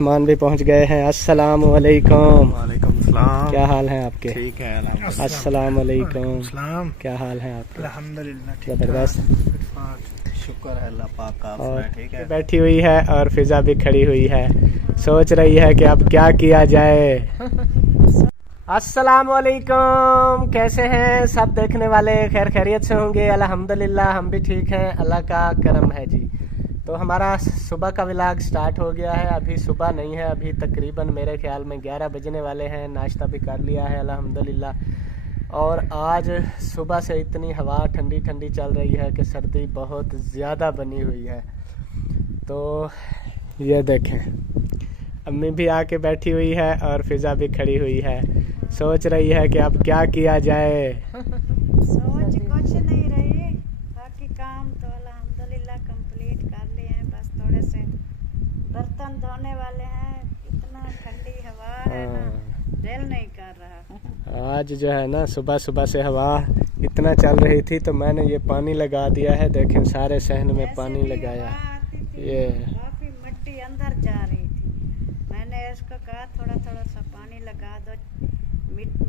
मान भी पहुंच गए हैं। अस्सलाम वालेकुम। वालेकुम सलाम। क्या हाल है आपके? ठीक है। अस्सलाम वालेकुम। सलाम। क्या हाल है आपके? अल्हम्दुलिल्लाह जबरदस्त। शुक्र है अल्लाह पाक का। और ठीक है। बैठी हुई है और फिजा भी खड़ी हुई है, सोच रही है कि अब क्या किया जाए। अस्सलाम वालेकुम। कैसे हैं सब देखने वाले? खैर खैरियत से होंगे? अल्हम्दुलिल्लाह हम भी ठीक हैं, अल्लाह का करम है जी। तो हमारा सुबह का व्लॉग स्टार्ट हो गया है। अभी सुबह नहीं है, अभी तकरीबन मेरे ख्याल में 11 बजने वाले हैं। नाश्ता भी कर लिया है अल्हम्दुलिल्लाह। और आज सुबह से इतनी हवा ठंडी ठंडी चल रही है कि सर्दी बहुत ज़्यादा बनी हुई है। तो ये देखें, अम्मी भी आके बैठी हुई है और फिजा भी खड़ी हुई है, सोच रही है कि अब क्या किया जाए। सोच कुछ नहीं रही, बाकी काम तो अल्हम्दुलिल्लाह कंप्लीट कर लिए हैं। बस थोड़े से बर्तन धोने वाले हैं। इतना ठंडी हवा है ना, दिल नहीं कर रहा। आज जो है ना, सुबह सुबह से हवा इतना चल रही थी तो मैंने ये पानी लगा दिया है। देखें सारे सहन में पानी लगाया। ये काफी मिट्टी अंदर जा रही थी। मैंने इसको कहा थोड़ा थोड़ा सा पानी लगा दो,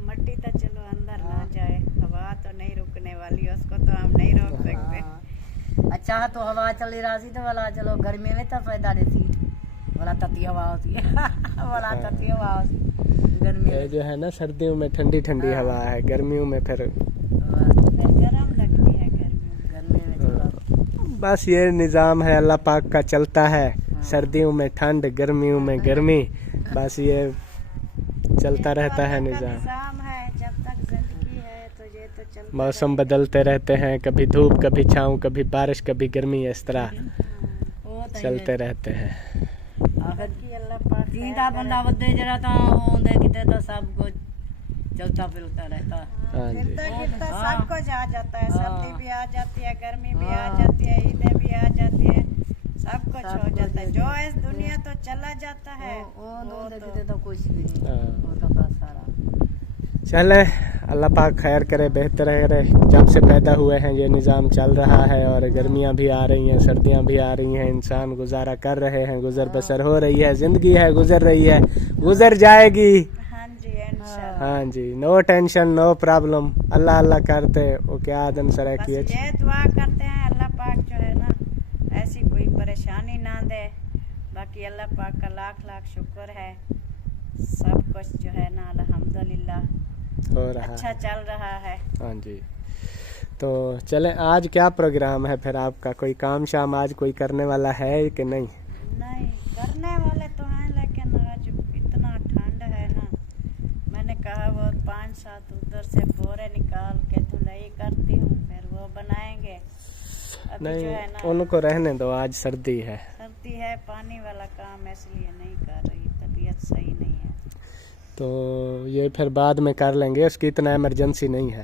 मिट्टी तो चलो अंदर ना जाए। हवा तो नहीं रुकने वाली, उसको तो हम नहीं रोक सकते। अच्छा तो हवा चल रही थी तो बोला चलो गर्मी में तो फायदा देती, बोला तती हवा होती है। बोला तती हवा होती गर्मी ये जो है ना, सर्दियों में ठंडी ठंडी हवा है, गर्मियों में फिर गर्म लगती है गर्मी में थोड़ा। बस ये निज़ाम है अल्लाह पाक का, चलता है। सर्दियों में ठंड, गर्मियों में गर्मी, बस ये चलता रहता है निज़ाम। है। जब तक जिंदगी है तो ये तो चलता मौसम बदलते रहते हैं, कभी धूप कभी छाँव, कभी बारिश कभी गर्मी, इस तरह चलते रहते हैं। जिंदा बंदा बदे जरा तो होंदे किते तो सब कुछ चलता फिरता रहता। हाँ जी, फिरता गिरता सब कुछ आ जाता है। सर्दी भी आ जाती है, गर्मी भी आ जाती है, ईदें भी आ जाती है, सब कुछ हो जाता है। जो इस दुनिया तो चला जाता है, वो देखते तो कुछ भी नहीं हाँ। होता था सारा। चले अल्लाह पाक खैर करे, बेहतर करे। जब से पैदा हुए हैं ये निज़ाम चल रहा है और गर्मियाँ भी आ रही हैं, सर्दियाँ भी आ रही हैं, इंसान गुजारा कर रहे हैं, गुजर बसर हो रही है, ज़िंदगी है, गुजर रही है, गुजर जाएगी। हाँ जी इंशाल्लाह। हाँ जी, नो टेंशन नो प्रॉब्लम। अल्लाह अल्लाह करते वो क्या आदम सरा बस किए। ये दुआ करते हैं अल्लाह पाक जो है ना, ऐसी कोई परेशानी ना दे। बाकी अल्लाह पाक का लाख लाख शुक्र है, सब कुछ जो है ना अल्हम्दुलिल्लाह हो रहा अच्छा है। चल रहा है। हाँ जी, तो चलें, आज क्या प्रोग्राम है फिर आपका? कोई काम शाम आज कोई करने वाला है कि नहीं? नहीं करने वाले तो हैं, लेकिन आज इतना ठंड है ना, मैंने कहा वो 5-7 उधर से बोरे निकाल के धुलाई करती हूँ, फिर वो बनाएंगे। अभी नहीं, जो है ना उनको रहने दो, आज सर्दी है। सर्दी है, पानी वाला काम इसलिए नहीं कर रही, तबीयत सही नहीं है। तो ये फिर बाद में कर लेंगे, उसकी इतना इमरजेंसी नहीं है।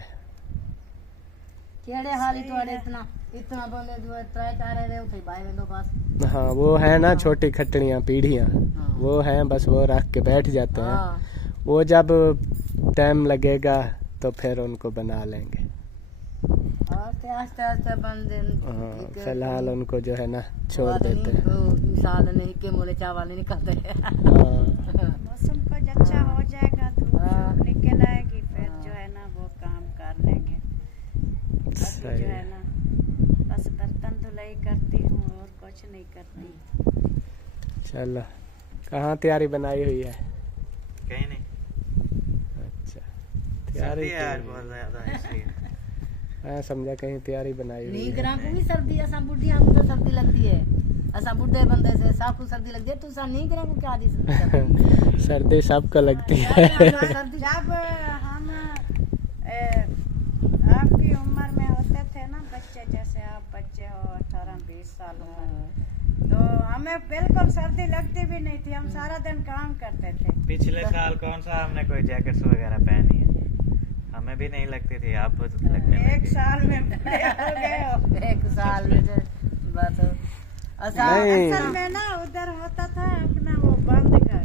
केड़े हाली तो इतना इतना बंदे दुआ ट्राई कर रहे उठे भाई में दो पास। हाँ, वो है ना छोटी खटड़ियाँ पीढ़ियाँ, हाँ। वो हैं, बस वो रख के बैठ जाते हैं। हाँ। वो जब टाइम लगेगा तो फिर उनको बना लेंगे। आस्ते आस्ते आस्ते बंदे हाँ, फिलहाल उनको जो है ना छोड़ देते हैं। साल नहीं के मोले चावल नहीं निकलते। हाँ, मौसम कुछ अच्छा हो जाएगा, धूप हाँ। शूप निकल आएगी, फिर जो है ना वो काम कर लेंगे। अभी सही जो है है। ना बस बर्तन धुलाई करती हूँ और कुछ नहीं करती। चलो, कहाँ तैयारी बनाई हुई है? कहीं नहीं। अच्छा, सर्दी तैयारी है यार बहुत ज्यादा इसलिए। मैं समझा कहीं तैयारी बनाई हुई नहीं है। ग्राम को भी सर्दी असा बुढ़िया को तो सर्दी लगती है। असा बुढ़े बंदे से साफ को सर्दी लगती है, तू सा नहीं ग्राम को क्या दी सर्दी? सर्दी सबको लगती है। सर्दी जब हम आपकी उम्र में होते थे ना बच्चे, जैसे आप बच्चे हो 18-20 साल उम्र, तो हमें बिल्कुल सर्दी लगती भी नहीं थी, हम सारा दिन काम करते थे। पिछले साल कौन सा हमने कोई जैकेट्स वगैरह पहनी है? हमें भी नहीं लगती थी, आपको तो लगने एक लगी। साल में बड़े हो गए हो। एक साल में बस नहीं। असल में ना उधर होता था अपना वो बंद कर,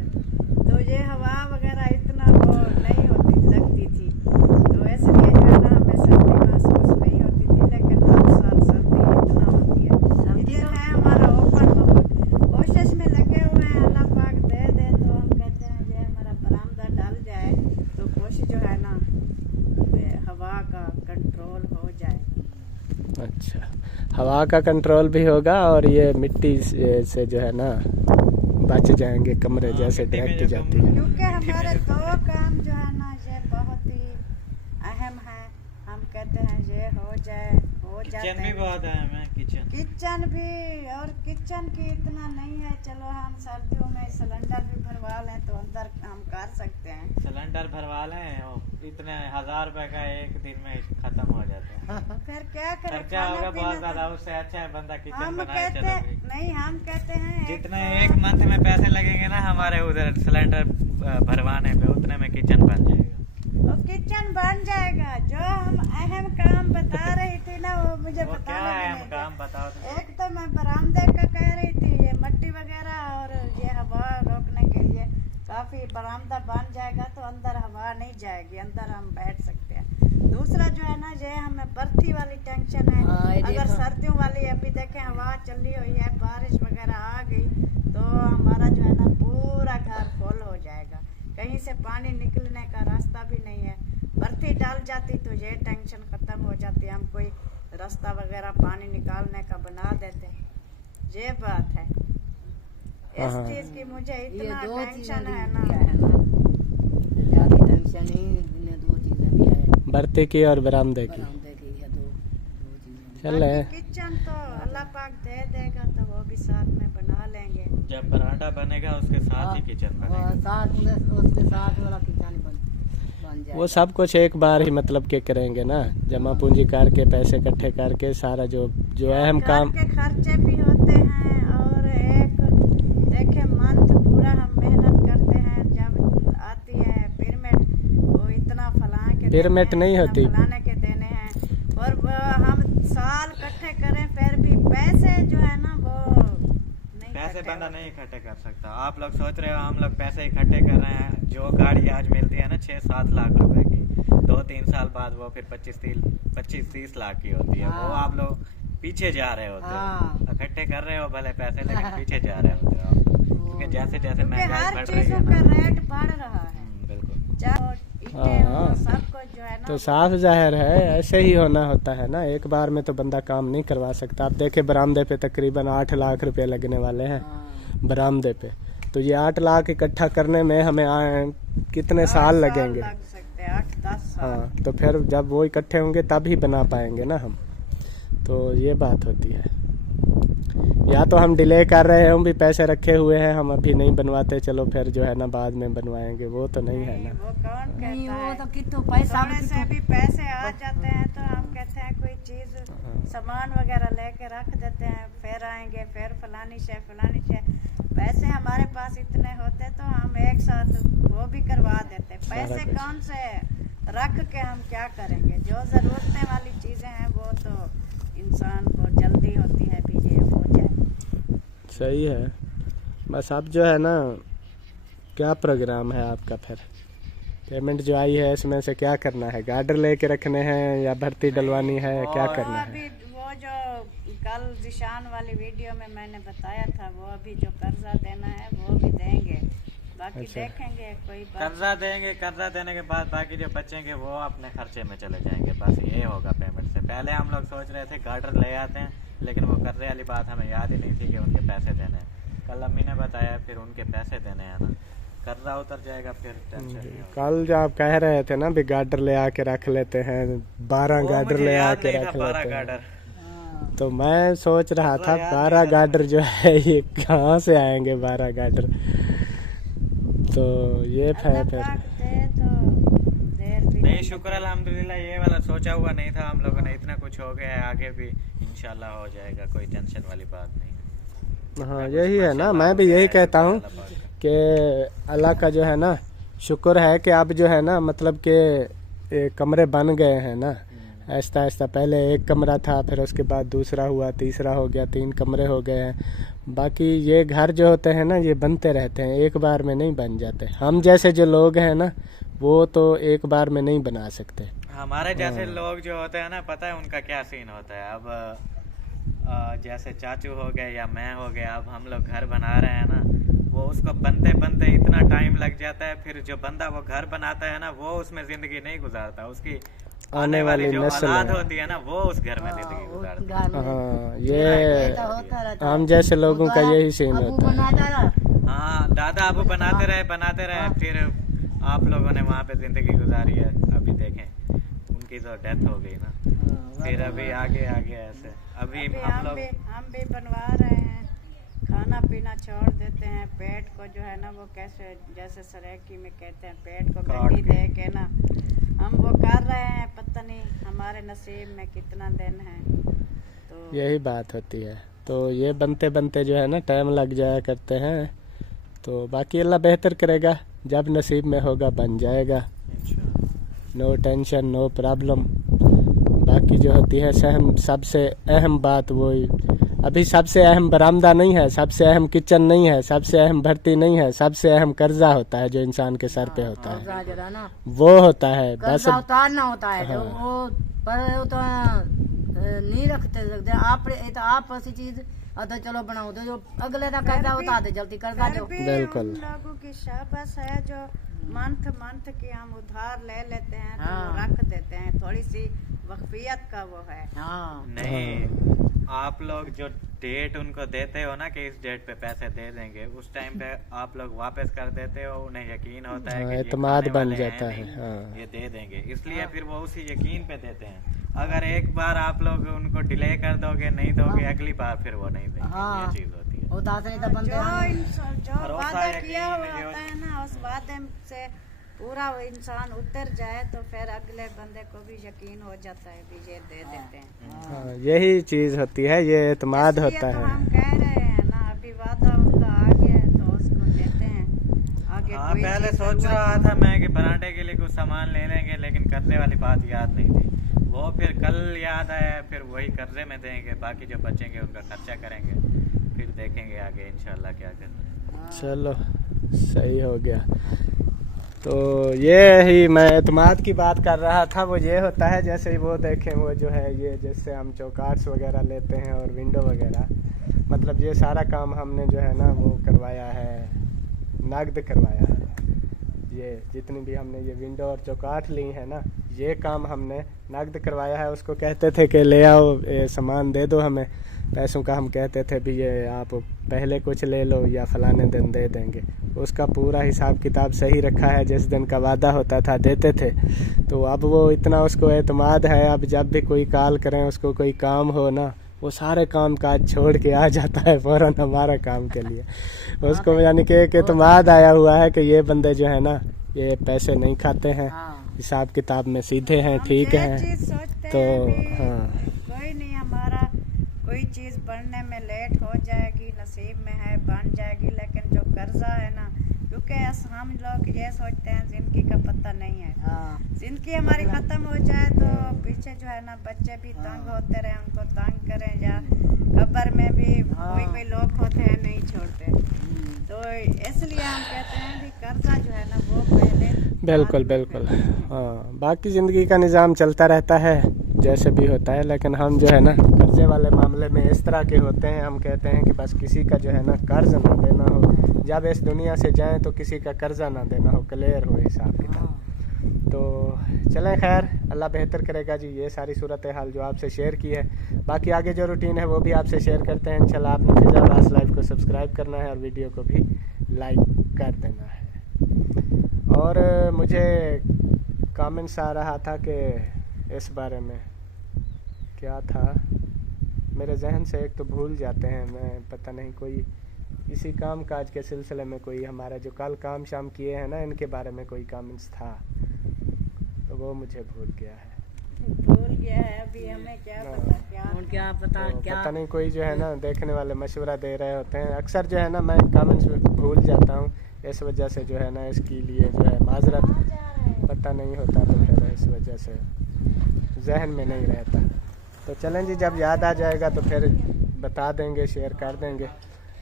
तो ये हवा वगैरह इतना वो नहीं होती लगती थी, तो इसलिए जो है ना हमें सर्दी महसूस नहीं होती थी। लेकिन हर साल सर्दी इतना होती है। इधर है हमारा ओपन माहौल, कोशिश में लगे हुए हैं, अल्लाह पाक दे हवा का कंट्रोल भी होगा और ये मिट्टी से जो है ना बच जाएंगे कमरे जैसे मिट्टी में डायरेक्ट जो जाती है। क्योंकि हमारे दो काम जो है ना ये बहुत ही अहम है। हम कहते हैं ये हो जाए, हो जाते किचन भी हैं। बहुत है हमें, किचन किचन भी, और किचन की इतना नहीं है। चलो हम सर्दियों में सिलेंडर भी भरवा लें तो अंदर हम कर सकते हैं। सिलेंडर भरवा लें और इतने 1000 रुपए का एक दिन में खत्म हो जाते हैं। फिर क्या करें, खर्चा खाना होगा पीना बहुत तो- ज्यादा, उससे अच्छा है बंदा किचन हम बनाए। कहते चलो भाई, नहीं, हम कहते हैं जितने एक मंथ में पैसे लगेंगे ना हमारे उधर सिलेंडर भरवाने पे, उतने में किचन बन जाएगा। वो किचन बन जाएगा। जो हम अहम काम बता रही थी ना वो मुझे वो क्या बताने है, भी हम नहीं काम दिया। बताओ तो। एक तो मैं बरामदे का कह रही थी, ये मट्टी वगैरह और ये हवा रोकने के लिए काफी बरामदा बन जाएगा तो अंदर हवा नहीं जाएगी, अंदर हम बैठ सकते हैं। दूसरा जो है ना ये हमें बर्फी वाली टेंशन है। हाँ, ये अगर देखो। सर्दियों वाली अभी देखें हवा चली हुई है, बारिश वगैरह आ गई तो हमारा जो है ना पूरा घर फुल हो जाएगा, कहीं से पानी निकलने का रास्ता भी नहीं है। बर्फी डाल जाती तो ये टेंशन खत्म हो जाती, हम कोई रास्ता वगैरह पानी निकालने का बना देते। ये बात है, इस हाँ। चीज की मुझे ये इतना दो चीजें टेंशन है भी ना। है ना, ज्यादा टेंशन ही इन्हें दो चीजें भी है, बर्ती की और बरामदे की। बरामदे की है, दो चीजें। चल रहे बाकी किचन तो अल्लाह पाक दे देगा तो वो भी साथ में बना लेंगे। जब पराठा बनेगा उसके साथ ही किचन बनेगा। और साथ में उसके साथ वाला किचन बन जाएगा। वो सब कुछ एक बार ही मतलब के करेंगे ना, जमा पूंजी करके पैसे इकट्ठे करके सारा जो अहम घर काम। के खर्चे भी होते हैं और एक देखे मंथ पूरा हम मेहनत करते हैं, जब आती है पेमेंट वो इतना फलाने के पेमेंट देने नहीं हैं, होती। इतना फलाने के देने हैं और वो हम साल इकट्ठे करें फिर भी पैसे जो है ना वो नहीं पैसे इकट्ठे बंदा होते। नहीं इकट्ठे कर सकता। आप लोग सोच रहे हो हम लोग पैसे इकट्ठे कर रहे हैं। जो गाड़ी आज मिलती है ना 6-7 लाख रुपए की, 2-3 साल बाद वो फिर 25-30 लाख की होती है। वो हाँ। आप लोग पीछे जा रहे होते हाँ। हो। इकट्ठे कर रहे हो भले पैसे, लेकिन पीछे जा रहे होते हो आप। क्योंकि जैसे जैसे क्योंकि महंगाई हर बढ़ रही चीजों है का ना। रेट बढ़ रहा है, बिल्कुल। चाहे ईंटें हो, हाँ। सब कुछ जो है ना तो साफ जाहिर है ऐसे ही होना होता है ना, एक बार में तो बंदा काम नहीं करवा सकता। आप देखे बरामदे पे तकरीबन 8 लाख रुपए लगने वाले हैं हाँ। बरामदे पे। तो ये 8 लाख इकट्ठा करने में हमें कितने साल लगेंगे। लग सकते हैं, 8-10 साल। हाँ, तो फिर जब वो इकट्ठे होंगे तब ही बना पाएंगे ना हम। तो ये बात होती है, या तो हम डिले कर रहे हैं, हम भी पैसे रखे हुए हैं, हम अभी नहीं बनवाते, चलो फिर जो है ना बाद में बनवाएंगे, वो तो नहीं है नहीं, ना। वो कौन नहीं, कहता वो है। तो कितु पैसा थोड़े से भी पैसे आ जाते हैं तो हम कहते हैं कोई चीज सामान वगैरह लेके रख देते हैं, फिर आएंगे फिर फलानी शे। पैसे हमारे पास इतने होते तो हम एक साथ वो भी करवा देते। पैसे कुछ। कौन से रख के हम क्या करेंगे। जो जरूरतें वाली चीजें हैं वो तो इंसान को जल्दी होती है भी ये हो जाए। सही है। बस अब जो है ना, क्या प्रोग्राम है आपका फिर? पेमेंट जो आई है इसमें से क्या करना है? गार्डर लेके रखने हैं या भर्ती डलवानी है, क्या वो करना है? अभी वो जो कल जिशान वाली वीडियो में मैंने बताया था, वो अभी जो कर्जा देना है वो भी देंगे। बाकी अच्छा। देखेंगे कोई बात। कर्जा देंगे, कर्जा देने के बाद बाकी जो बचेंगे वो अपने खर्चे में चले जाएंगे। बस ये होगा पेमेंट से पहले। हम लोग सोच रहे थे गार्डर ले आते हैं, लेकिन वो कर्जे वाली बात हमें याद ही नहीं थी कि उनके पैसे देने हैं। कल अम्मी ने बताया फिर उनके पैसे देने हैं ना, कर्जा उतर जाएगा फिर टेंशन नहीं होगा। कल जो आप कह रहे थे ना भी गार्डर ले आके रख लेते हैं, 12 वो गार्डर मुझे ले याद आके नहीं था, रख 12 लेते हैं। गार्डर। हाँ। तो मैं सोच रहा था याद 12 नहीं गार्डर जो है ये कहाँ से आएंगे 12 गार्डर? तो ये है अल्लाह फिर। पाक दे तो देर भी नहीं, शुक्र अल्हम्दुलिल्लाह, ये वाला सोचा हुआ नहीं था हम लोगों ने। इतना कुछ हो गया है, आगे भी इंशाल्लाह हो जाएगा, कोई टेंशन वाली बात नहीं है। हाँ, यही है ना, मैं भी यही कहता हूँ कि अल्लाह का जो है ना शुक्र है कि अब जो है ना मतलब कि कमरे बन गए हैं ना ऐसा ऐसा। पहले एक कमरा था, फिर उसके बाद दूसरा हुआ, तीसरा हो गया, 3 कमरे हो गए हैं। बाकी ये घर जो होते हैं ना ये बनते रहते हैं, एक बार में नहीं बन जाते। हम जैसे जो लोग हैं ना वो तो एक बार में नहीं बना सकते। हमारे जैसे लोग जो होते हैं ना, पता है उनका क्या सीन होता है। अब जैसे चाचू हो गए या मैं हो गया, अब हम लोग घर बना रहे हैं ना, वो उसको बनते बनते इतना टाइम लग जाता है। फिर जो बंदा वो घर बनाता है ना वो उसमें ज़िंदगी नहीं गुजारता, उसकी आने वाली जो नस्ल औलाद है। होती है ना वो उस घर में जिंदगी गुजारती है। घर में हाँ ये ये तो होता रहता है। हम जैसे लोगों का यही सीन अबू होता है। बनाता रहा। हाँ दादा अबू बनाते रहे फिर आप लोगों ने वहाँ पे जिंदगी गुजारी है। अभी देखें उनकी तो डेथ हो गई ना, फिर अभी आगे आगे ऐसे अभी अभी हम लोग हम भी बनवा रहे हैं, खाना पीना छोड़ देते हैं, पेट को जो है ना वो कैसे जैसे सरेकी में कहते हैं पेट को काट गड्डी के। दे के ना हम वो कर रहे हैं, पता नहीं हमारे नसीब में कितना दिन है। तो यही बात होती है। तो ये बनते बनते जो है ना टाइम लग जाया करते हैं, तो बाकी अल्लाह बेहतर करेगा, जब नसीब में होगा बन जाएगा। No tension no problem. बाकी जो होती है सबसे अहम बात वही, अभी सबसे अहम बरामदा नहीं है, सबसे अहम किचन नहीं है, सबसे अहम भर्ती नहीं है, सबसे अहम कर्जा होता है जो इंसान के सर पे होता है, कर्जा जरा ना वो होता है बस। कर्जा उतारना होता है जो हाँ। वो पर वो तो नहीं रखते सकते आप। ये तो आप ऐसी चीज तो चलो बनाओ दो, जो अगले का कर्जा उतार दे जल्दी कर्जा फिर दो। भी बिल्कुल। उन लोगों की शाबाश है जो मंथ की हम उधार ले लेते हैं तो वो हाँ। रख देते हैं, थोड़ी सी वक्फियत का वो है। हाँ नहीं, आप लोग जो डेट उनको देते हो ना कि इस डेट पे पैसे दे देंगे, उस टाइम पे आप लोग वापस कर देते हो, उन्हें यकीन होता है हाँ, कि ये एतमाद खाने बन वाले हैं जाता है, नहीं, हाँ। ये दे देंगे, इसलिए फिर वो उसी यकीन पे देते हैं। अगर एक बार आप लोग उनको डिले कर दोगे, नहीं दोगे, अगली बार फिर वो नहीं देंगे। हाँ। ये चीज होती है। उदास नहीं तो बंदे जो भरोसा वादा यकीन किया हुआ जो- होता है ना, उस वादे से पूरा वो इंसान उतर जाए तो फिर अगले बंदे को भी यकीन हो जाता है, भी ये दे देते हैं। हाँ, यही चीज होती है, ये एतमाद इसलिए होता तो है। हम कह रहे हैं ना, अभी वादा उनका आ गया है तो उसको देते हैं आगे। हाँ, कोई पहले चीज़ सोच जरूरत रहा था मैं कि पराठे के लिए कुछ सामान ले लेंगे, लेकिन कर्जे वाली बात याद नहीं थी। वो फिर कल याद आया, फिर वही कर्जे में देंगे, बाकी जो बचेंगे उनका खर्चा करेंगे, फिर देखेंगे आगे इंशाल्लाह क्या करना है। चलो सही हो गया। तो ये ही मैं एतमाद की बात कर रहा था, वो ये होता है जैसे वो देखें वो जो है ये जैसे हम चौकाट्स वगैरह लेते हैं और विंडो वगैरह, मतलब ये सारा काम हमने जो है ना वो करवाया है, नगद करवाया है। ये जितनी भी हमने ये विंडो और चौकाट ली है ना, ये काम हमने नगद करवाया है। उसको कहते थे कि ले आओ ये सामान दे दो हमें, पैसों का हम कहते थे भी ये आप पहले कुछ ले लो या फलाने दिन दे देंगे। उसका पूरा हिसाब किताब सही रखा है, जिस दिन का वादा होता था देते थे। तो अब वो इतना उसको एतमाद है, अब जब भी कोई कॉल करें, उसको कोई काम हो ना, वो सारे काम काज छोड़ के आ जाता है फौरन हमारा काम के लिए। उसको यानी कि एक एतमाद आया हुआ है कि ये बंदे जो है ना ये पैसे नहीं खाते हैं, हाँ। हिसाब किताब में सीधे हैं, हम ठीक ये है। चीज़ सोचते तो हैं भी हाँ, कोई नहीं, हमारा कोई चीज़ बनने में लेट हो जाएगी, नसीब में है बन जाएगी, लेकिन जो कर्जा है ना, क्योंकि हम लोग ये सोचते हैं जिंदगी का पता नहीं है, हाँ। जिंदगी हमारी खत्म हो जाए तो पीछे जो है ना बच्चे भी तंग होते रहे, उनको तंग करें, या कब्र में भी कोई कोई लोग होते हैं नहीं छोड़ते। तो इसलिए हम कहते हैं कि कर्जा जो है ना वो पहले बिल्कुल बिल्कुल। हाँ, बाकी ज़िंदगी का निज़ाम चलता रहता है जैसे भी होता है, लेकिन हम जो है ना कर्जे वाले मामले में इस तरह के होते हैं, हम कहते हैं कि बस किसी का जो है ना कर्ज ना देना हो, जब इस दुनिया से जाएं तो किसी का कर्जा ना देना हो, क्लियर हो हिसाब किताब। तो चलें, खैर अल्लाह बेहतर करेगा जी। ये सारी सूरत हाल जो आपसे शेयर की है, बाकी आगे जो रूटीन है वो भी आपसे शेयर करते हैं इंशाल्लाह। आपने फिजाबाज लाइव को सब्सक्राइब करना है और वीडियो को भी लाइक कर देना है। और मुझे कमेंट्स आ रहा था कि इस बारे में क्या था, मेरे जहन से एक तो भूल जाते हैं, मैं पता नहीं कोई इसी काम काज के सिलसिले में कोई हमारा जो कल काम शाम किए हैं ना, इनके बारे में कोई कमेंट्स था, तो वो मुझे भूल गया है। भूल गया है, अभी हमें क्या पता क्या और क्या पता तो क्या पता नहीं कोई जो है ना देखने वाले मशवरा दे रहे होते हैं। अक्सर जो है ना मैं कमेंट्स भूल जाता हूँ, इस वजह से जो है ना इसके लिए जो है माजरत, पता नहीं होता तो फिर इस वजह से जहन में नहीं रहता। तो चलें जी, जब याद आ जाएगा तो फिर बता देंगे, शेयर कर देंगे।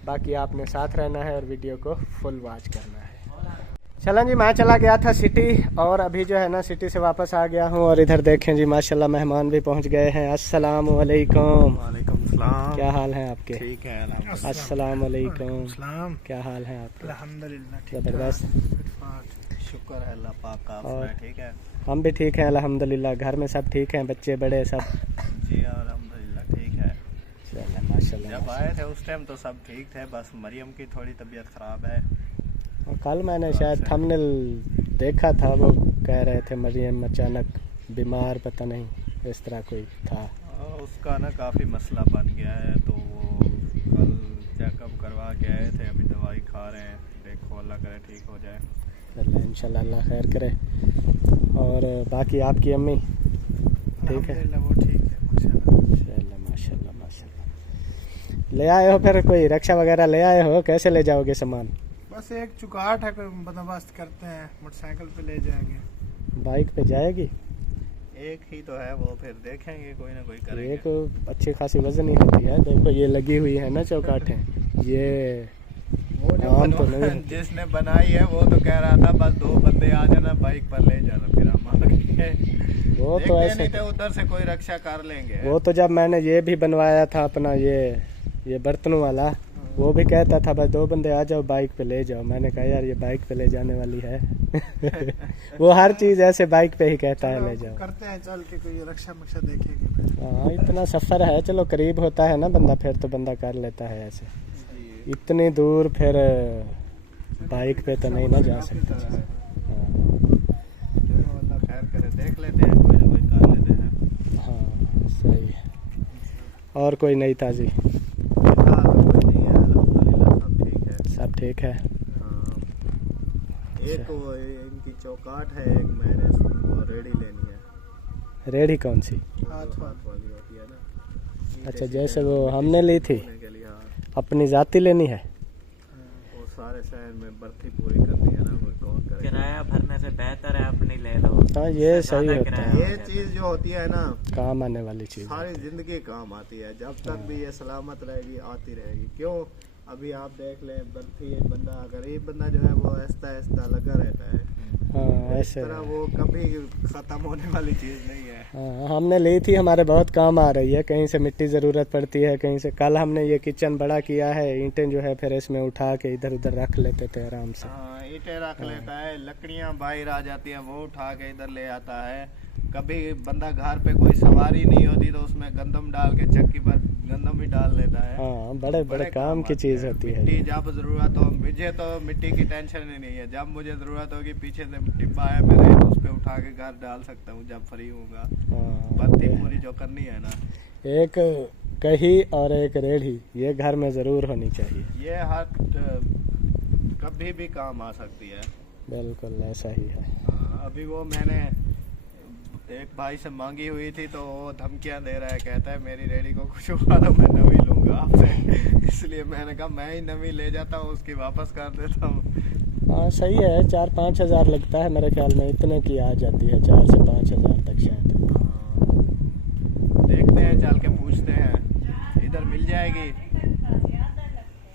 बाकी आपने साथ रहना है और वीडियो को फुल वॉच करना है। चलें जी, मैं चला गया था सिटी और अभी जो है ना सिटी से वापस आ गया हूँ, और इधर देखें जी माशाल्लाह मेहमान भी पहुँच गए हैं। अस्सलाम वालेकुम। वालेकुम सलाम। क्या हाल है आपके? ठीक है अल्हम्दुलिल्लाह। अस्सलाम वालेकुम। सलाम। क्या हाल है आपके? अल्हम्दुलिल्लाह ठीक ज़बरदस्त। ठाक। शुक्र है अल्लाह पाक का। और आप ठीक है? हम भी ठीक हैं अल्हम्दुलिल्लाह। घर में सब ठीक हैं, बच्चे बड़े सब? जी अल्हम्दुलिल्लाह ठीक है। चलो माशाल्लाह। जब आए थे उस टाइम तो सब ठीक थे, बस मरियम की थोड़ी तबीयत ख़राब है। और कल मैंने शायद थंबनेल देखा था, वो कह रहे थे मरियम अचानक बीमार, पता नहीं इस तरह कोई था। उसका ना काफ़ी मसला बन गया है, तो वो कल चेकअप करवा के आए थे, अभी दवाई खा रहे हैं। देखो अल्लाह करे ठीक हो जाए। अल्लाह इंशाल्लाह अल्लाह खैर करे। और बाकी आपकी अम्मी ठीक है? वो ठीक है माशाल्लाह। माशाल्लाह माशाल्लाह। ले आए हो फिर कोई रक्षा वगैरह ले आए हो? कैसे ले जाओगे सामान? बस एक चुकाट है, कोई बंदोबस्त करते हैं, मोटरसाइकिल पे ले जाएंगे। बाइक पे जाएगी? एक ही तो है वो, फिर देखेंगे कोई ना कोई करेंगे। एक अच्छी खासी वजन ही होती है। देखो ये लगी हुई है ना चौकाटें, ये वो जो आम तो नहीं है। जिसने बनाई है वो तो कह रहा था बस 2 बंदे आ जाना बाइक पर ले जाना, फिर हम आगे वो तो देखते ऐसे नहीं थे, उधर से कोई रक्षा कर लेंगे। वो तो जब मैंने ये भी बनवाया था अपना ये बर्तनों वाला, वो भी कहता था बस 2 बंदे आ जाओ बाइक पे ले जाओ। मैंने कहा यार ये बाइक पे ले जाने वाली है। वो हर चीज़ ऐसे बाइक पे ही कहता है ले जाओ। करते हैं चल के कोई रक्षा मक्षा देखेंगे। हाँ इतना सफ़र है, चलो करीब होता है ना बंदा, फिर तो बंदा कर लेता है ऐसे। इतनी दूर फिर बाइक पे तो नहीं ना जा सकता। हाँ चलो अल्लाह खैर करे, देख लेते हैं, कोई ना कोई कर लेते हैं। हाँ सही है। और कोई नई ताज़ी? सब ठीक है। हाँ। एक वो इनकी चौकाट है, एक मैंने वो रेडी लेनी है। रेडी कौन सी? हाथ वाली होती है ना। अच्छा जैसे वो हमने ली थी, के लिए हाँ। अपनी जाती लेनी है। वो सारे शहर में बर्फी पूरी करनी है ना, वो कौन करे। किराया भरने से बेहतर है अपनी ले लो। हाँ ये इससे सही ज्यादा होता किराया है, हो ये जाता है। चीज जो होती है ना, काम आने वाली चीज़। सारी जिंदगी काम आती है, जब तक भी ये सलामत रहेगी आती रहेगी। क्यों अभी आप देख लें, बर्फी एक बंदा गरीब बंदा जो है वो ऐसा ऐसा लगा रहता है। हाँ इस ऐसे तरह वो कभी खत्म होने वाली चीज नहीं है। हाँ हमने ली थी, हमारे बहुत काम आ रही है। कहीं से मिट्टी ज़रूरत पड़ती है, कहीं से। कल हमने ये किचन बड़ा किया है, ईंटें जो है फिर इसमें उठा के इधर उधर रख लेते थे आराम से। हाँ ईंटें रख लेता है, लकड़ियां बाहर आ जाती हैं, वो उठा के इधर ले आता है। कभी बंदा घर पे कोई सवारी नहीं होती तो उसमें गंदम डाल के चक्की पर गंदम भी डाल लेता है। हाँ बड़े बड़े काम की चीज़ होती है। मिट्टी जब जरूरत हो, मुझे तो मिट्टी की टेंशन ही नहीं है। जब मुझे जरूरत होगी पीछे से डिब्बा है मेरे, उस पे उठा के घर डाल सकता हूँ जब फ्री होऊंगा। हाँ बत्ती पूरी जो करनी है ना, एक कही और एक रेढ़ी ये घर में ज़रूर होनी चाहिए। ये हर कभी भी काम आ सकती है। बिल्कुल ऐसा ही है। हाँ, अभी वो मैंने एक भाई से मांगी हुई थी तो वो धमकियां दे रहा है, कहता है मेरी रेडी को कुछ हुआ तो मैं नवी लूंगा आपसे। इसलिए मैंने कहा मैं ही नवी ले जाता हूँ, उसकी वापस कर देता हूँ। हाँ सही है। 4-5 हज़ार लगता है मेरे ख्याल में, इतने की आ जाती है, 4 से 5 हज़ार तक शायद। देखते हैं, चल के पूछते हैं, इधर मिल जाएगी।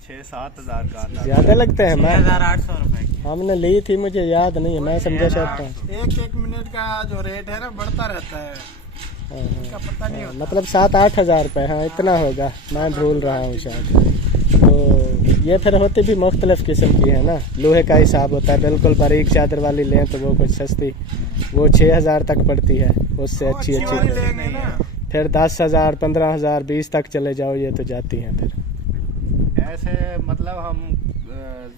6-7 हज़ार का ज़्यादा लगते हैं। मैं 6,800 रुपए की। हमने ली थी, मुझे याद नहीं है, मैं समझा शायद। एक मिनट का जो रेट है ना बढ़ता रहता है, हाँ, इसका पता नहीं होता। मतलब 7-8 हज़ार रुपये, हाँ इतना होगा, मैं भूल रहा हूँ शायद। तो ये फिर होती भी मुख्तलिफ किस्म की है ना, लोहे का हिसाब होता है। बिल्कुल बारीक चादर वाली लें तो वो कुछ सस्ती, वो 6,000 तक पड़ती है। उससे अच्छी वाली अच्छी लेंगे ना, फिर 10,000, 15,000, 20 तक चले जाओ, ये तो जाती हैं फिर। ऐसे मतलब हम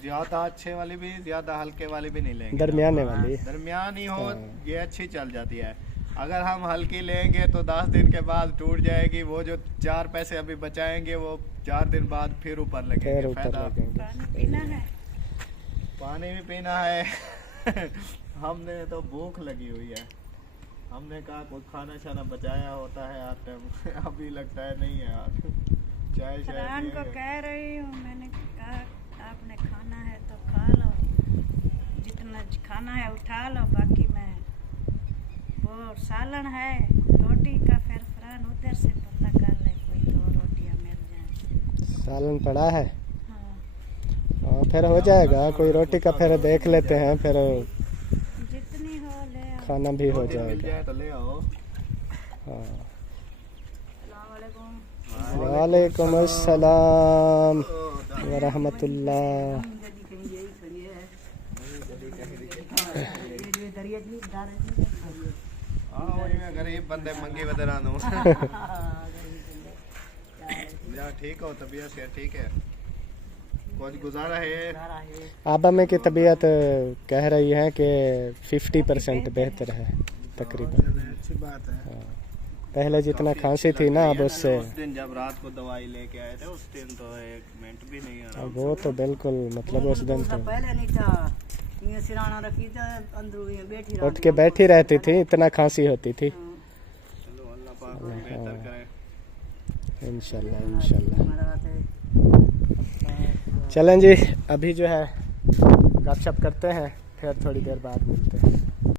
ज्यादा अच्छे वाली भी ज्यादा हल्के वाली भी नहीं लेंगे, दरमियाने वाली। दरमियानी हो हाँ। ये अच्छी चल जाती है। अगर हम हल्की लेंगे तो 10 दिन के बाद टूट जाएगी। वो जो 4 पैसे अभी बचाएंगे वो 4 दिन बाद फिर ऊपर फिर लगेंगे। ऊपर फायदा लगेंगे। पानी पीना है। पानी भी पीना है। हमने तो भूख लगी हुई है। हमने कहा कोई खाना शाना बचाया होता है आज टाइम। अभी लगता है नहीं है यार, चाय फरहान को शाय कह रही हूँ, मैंने कहा आपने खाना है तो खा लो, जितना खाना है उठा लो, बाकी मैं वो सालन है रोटी का, फिर फरहान उधर से पता कर ले कोई 2 रोटियाँ मिल जाए। सालन पड़ा है, हाँ हाँ फिर हो जाएगा। कोई रोटी का फिर देख लेते हैं, फिर जितनी हो ले आओ। खाना भी हो मिल जाएगा। जाए तो ले आओ। हाँ अस्सलामुअलैकुम। वालेकुम अस्सलाम व रहमतुल्लाह। ये दरिया नहीं डाल रही वही में गरीब बंदे मंगी वदरा नो या ठीक हो तबीयत से ठीक है कुछ गुजारा है आबा में की तबीयत कह रही है कि 50% बेहतर है तकरीबन। अच्छी बात है। हाँ, पहले जितना खांसी थी ना अब उससे उस दिन जब रात को दवाई लेके आए थे उस दिन तो 1 मिनट भी नहीं आ वो तो बिल्कुल मतलब उस दिन तो पहले नहीं था, ये सिराना रखी था अंदर ये बैठी उठ के बैठी रहती थी, इतना खांसी होती थी। चलो अल्लाह पाक बेहतर करे इंशाल्लाह इंशाल्लाह। हमारा चलें जी, अभी जो है गपशप करते हैं, फिर थोड़ी देर बाद मिलते हैं।